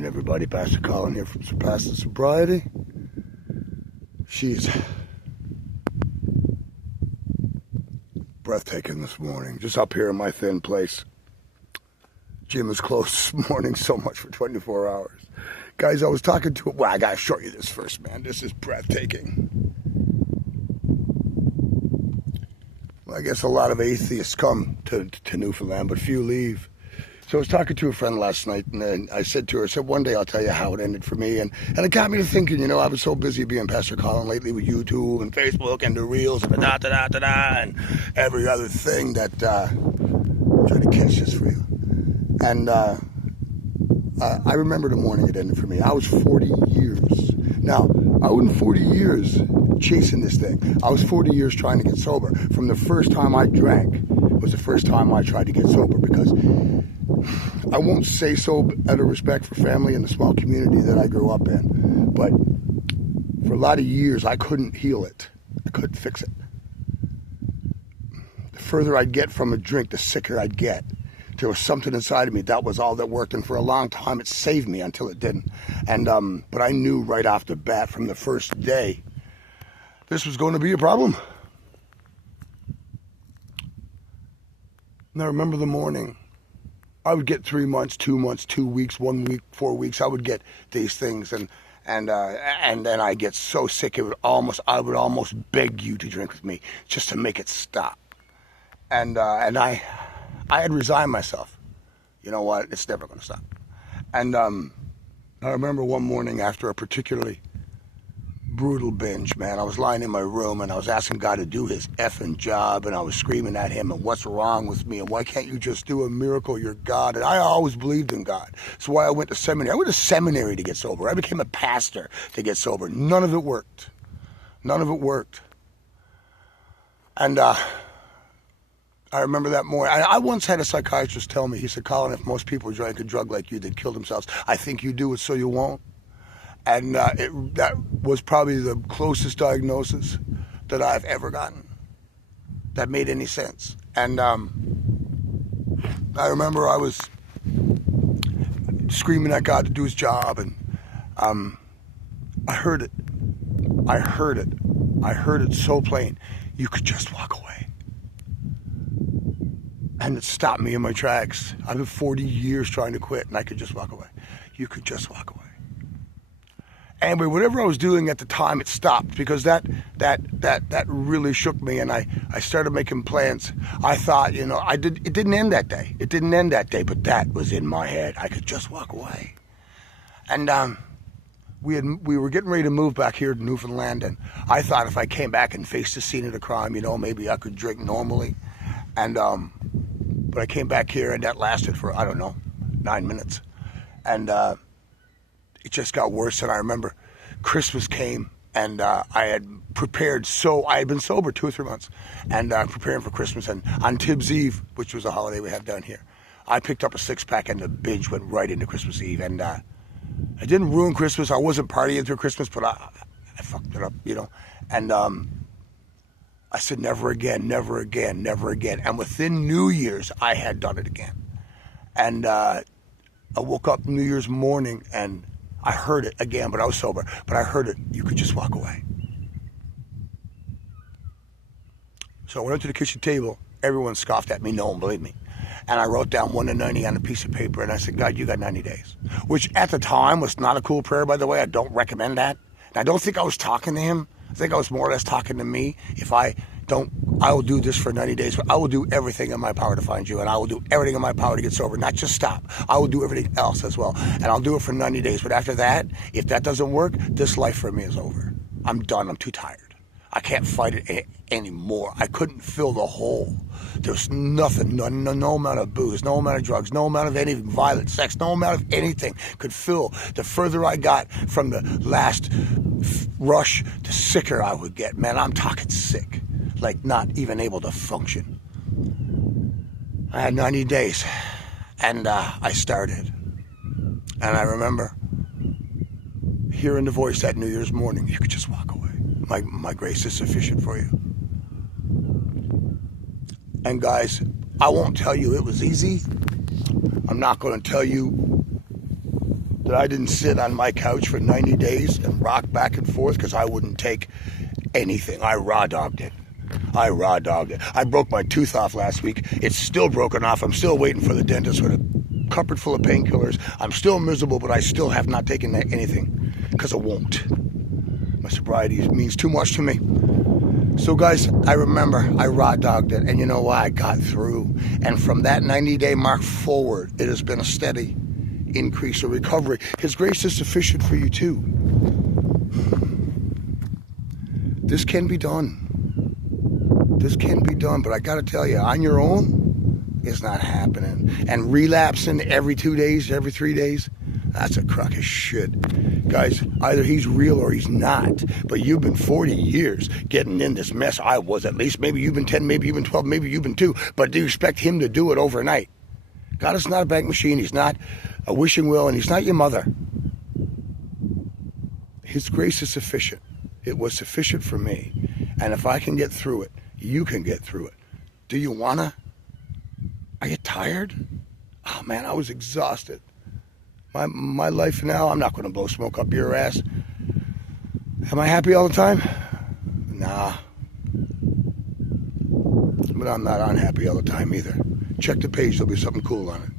morning, everybody. Pastor Colin here from Surpassing Sobriety. She's breathtaking this morning, just up here in my thin place. Gym is closed this morning, so much for 24 hours. Guys, I was talking to... Well, I gotta show you this first, man. This is breathtaking. Well, I guess a lot of atheists come to Newfoundland, but few leave. So I was talking to a friend last night, and then I said to her, one day I'll tell you how it ended for me. And it got me to thinking, I was so busy being Pastor Colin lately with YouTube and Facebook and the Reels and the da-da-da-da-da and every other thing that I'm trying to catch this for you. And I remember the morning it ended for me. I was 40 years. Now, I wasn't 40 years chasing this thing. I was 40 years trying to get sober. From the first time I drank was the first time I tried to get sober, because I won't say so out of respect for family and the small community that I grew up in, but for a lot of years I couldn't heal it. I couldn't fix it. The further I'd get from a drink, the sicker I'd get. There was something inside of me that was all that worked, and for a long time it saved me until it didn't. And but I knew right off the bat from the first day this was going to be a problem. And I remember the morning. I would get 3 months, 2 months, 2 weeks, 1 week, 4 weeks. I would get these things, and then I get so sick I would almost beg you to drink with me just to make it stop. And I had resigned myself. You know what? It's never going to stop. And I remember one morning after a particularly brutal binge, man, I was lying in my room and I was asking God to do his effing job, and I was screaming at him, and what's wrong with me, and why can't you just do a miracle? You're God. And I always believed in God. That's why I went to seminary. I went to seminary to get sober. I became a pastor to get sober. None of it worked. None of it worked. And I remember that morning. I once had a psychiatrist tell me, he said, Colin, if most people drank a drug like you, they'd kill themselves. I think you do it so you won't. And that was probably the closest diagnosis that I've ever gotten that made any sense. And I remember I was screaming at God to do his job, and I heard it. I heard it. I heard it so plain. You could just walk away. And it stopped me in my tracks. I've been 40 years trying to quit, and I could just walk away. You could just walk away. Anyway, whatever I was doing at the time, it stopped, because that really shook me, and I started making plans. I thought, it didn't end that day. It didn't end that day, but that was in my head. I could just walk away. And we were getting ready to move back here to Newfoundland, and I thought if I came back and faced the scene of the crime, maybe I could drink normally. And but I came back here, and that lasted for, 9 minutes. And it just got worse. And I remember Christmas came, and I had prepared. So I had been sober 2 or 3 months, and preparing for Christmas. And on Tibbs Eve, which was a holiday we have down here, I picked up a 6-pack, and the binge went right into Christmas Eve. And I didn't ruin Christmas. I wasn't partying through Christmas, but I fucked it up, And I said, never again, never again, never again. And within New Year's, I had done it again. And I woke up New Year's morning, and I heard it again, but I was sober. But I heard it. You could just walk away. So I went up to the kitchen table. Everyone scoffed at me. No one believed me. And I wrote down 1 to 90 on a piece of paper, and I said, God, you got 90 days. Which at the time was not a cool prayer, by the way. I don't recommend that. And I don't think I was talking to him. I think I was more or less talking to me. If I will do this for 90 days, but I will do everything in my power to find you, and I will do everything in my power to get sober, not just stop. I will do everything else as well, and I'll do it for 90 days. But after that, if that doesn't work, this life for me is over. I'm done. I'm too tired. I can't fight it anymore. I couldn't fill the hole. There's nothing, no amount of booze, no amount of drugs, no amount of anything, violent sex, no amount of anything could fill. The further I got from the last rush, the sicker I would get. Man, I'm talking sick, like not even able to function. I had 90 days, and I started. And I remember hearing the voice that New Year's morning, you could just walk away. My grace is sufficient for you. And guys, I won't tell you it was easy. I'm not going to tell you that I didn't sit on my couch for 90 days and rock back and forth because I wouldn't take anything. I raw dogged it. I broke my tooth off last week. It's still broken off. I'm still waiting for the dentist with a cupboard full of painkillers. I'm still miserable, but I still have not taken anything because I won't. My sobriety means too much to me. So guys, I remember I raw dogged it, and you know why? I got through. And from that 90-day mark forward, it has been a steady increase of recovery. His grace is sufficient for you too. This can be done. This can be done, but I gotta tell you, on your own, it's not happening. And relapsing every 2 days, every 3 days, that's a crock of shit. Guys, either he's real or he's not. But you've been 40 years getting in this mess. I was at least. Maybe you've been 10, maybe you've been 12, maybe you've been 2. But do you expect him to do it overnight? God is not a bank machine. He's not a wishing well, and he's not your mother. His grace is sufficient. It was sufficient for me. And if I can get through it, you can get through it. Do you wanna? Are you tired? Oh man, I was exhausted. My life now, I'm not gonna blow smoke up your ass. Am I happy all the time? Nah. But I'm not unhappy all the time either. Check the page, there'll be something cool on it.